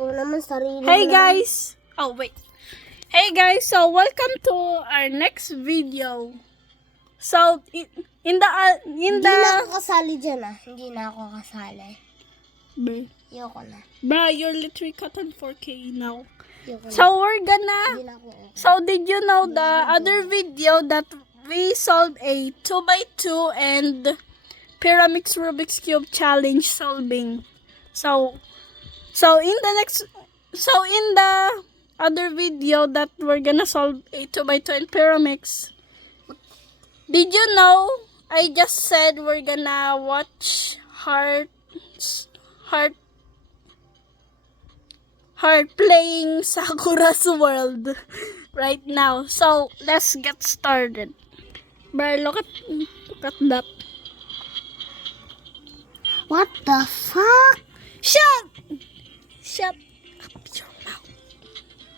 Ikaw naman sarili Hey mo guys! Oh wait. Hey guys, so welcome to our next video. So in the Hindi na ako kasali dyan Hindi na ako kasali. Ayoko na. Bro, you're literally cut on 4K now. Ayoko na. So we're gonna Hindi na ako okay. So did you know the other video that we solved a 2x2 and Pyramix Rubik's Cube challenge solving? So in the other video that we're gonna solve a 2x2 and Pyramix, did you know I just said we're gonna watch Heart playing Sakura's World right now. So let's get started. But look at that. What the fuck? Shut up your mouth.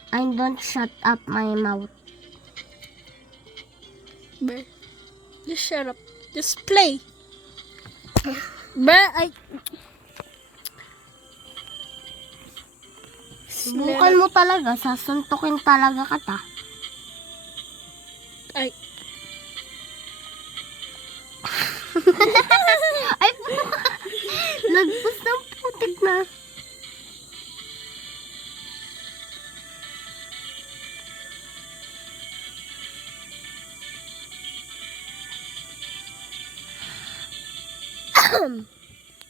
I don't shut up my mouth. Bruh, just shut up. Just play. Bruh, Subukan mo talaga. Sasuntukin talaga kita. Ay. Ay, lagpas ng putik na.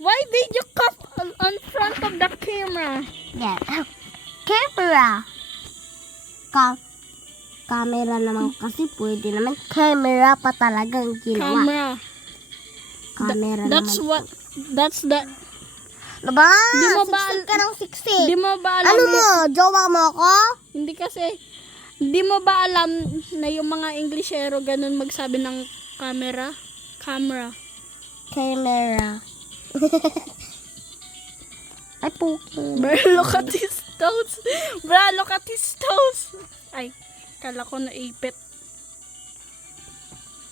Why did you cough on front of the camera? Yeah. Camera. Camera naman kasi pwede naman. Camera pa talagang ginawa. Camera That's naman. what. That's the. Diba? Di mo ba Siksik ka ng siksik. Di mo ba alam? Ano mo? Jowa mo ako? Hindi kasi. Di mo ba alam na yung mga Englishero ganun magsabi ng camera? Camera. Camera. Ay, puking. Bro, look at his toes. Bro, look at his toes. Ay, kala ko na ipit.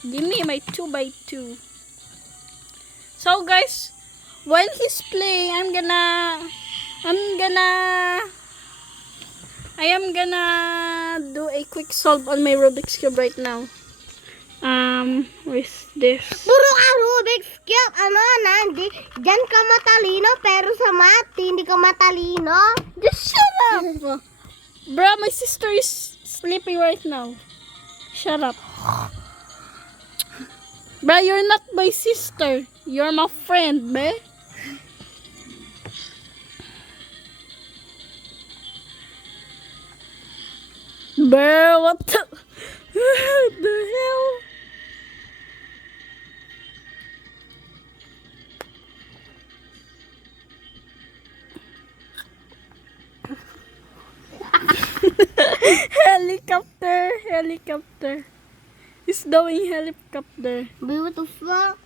Give me my 2x2. So guys, while he's playing, I am gonna do a quick solve on my Rubik's Cube right now. Where's this? Puro ka Rubik's Cube. Diyan ka matalino, pero sa math, hindi ka matalino. Just shut up! Bro, my sister is sleeping right now. Shut up. Bro, you're not my sister. You're my friend, be. Bro, what the hell? Helicopter. He's doing helicopter. What the fuck?